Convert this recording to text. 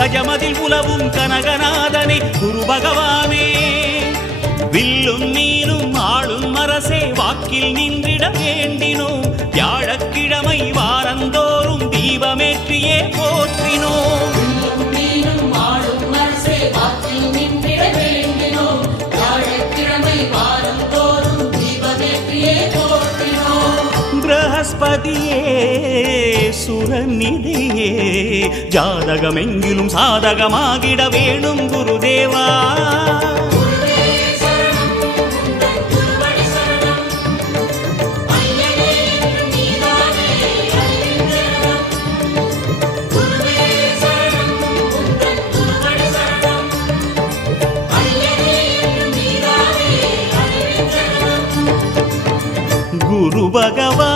கஜமதில் உலவும் கனகநாதனே குரு பகவானே வில்லும் நீரும் ஆளும் அரசே வாக்கில் நின்றிட வேண்டினோம் வியாழக்கிழமை வாரந்தோறும் தீபமேற்றியே போற்றினோம் பிரகஸ்பதியே சுரநிதியே ஜாதகமெங்கிலும் சாதகமாகிட வேணும் குருதேவா குரு பகவான்